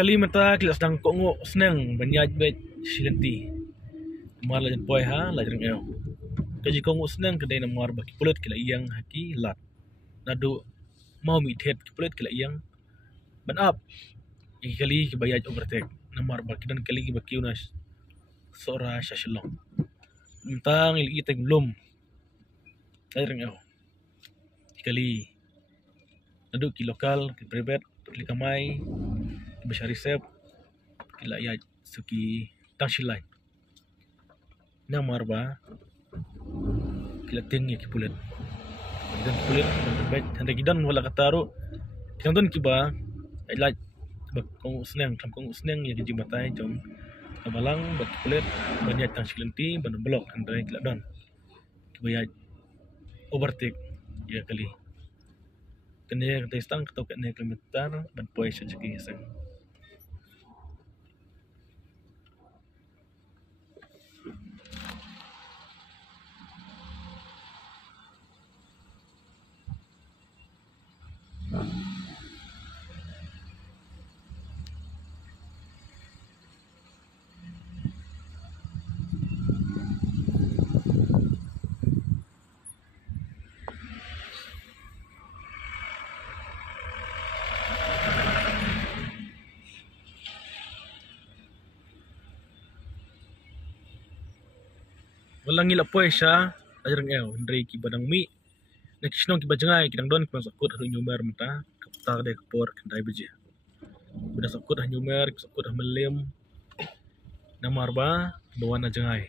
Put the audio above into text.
Kali mata kita sedang kongo senang banyak bet silenti. Malah jan poi ha lajeng eo. Kaji kongo senang kedai namar baki pulut kila iyang haki lat. Nadu mau mithet pulut kila iyang. Ban up. Kali kebayaj overtake namar baki dan kali baki unas sora shashlong. Mentang ili itek belum. Lajeng eo. Kali nadu ki lokal ki private li kamai besar resep kila ya suki tangsilai na marba kila tinggi ki pulet dan pulet bet hande kidan wala kataru kidan don kiba ilaj bak kong usneng ya di matai jom abalang bak pulet banyak tangsilanti ban blok hande kila don kiba ya overtake ya kali kene testang ketok kene kilometer ban poi sejeki sang. Walang ngila poi siya ajrang eo ndrei ki badang mi nakisnong ki bajangai kidang don ki sakut hu nyumer mata kapta de kapor kendai beje budak sakut hu nyumer sakut hu melim namar ba bawana jangai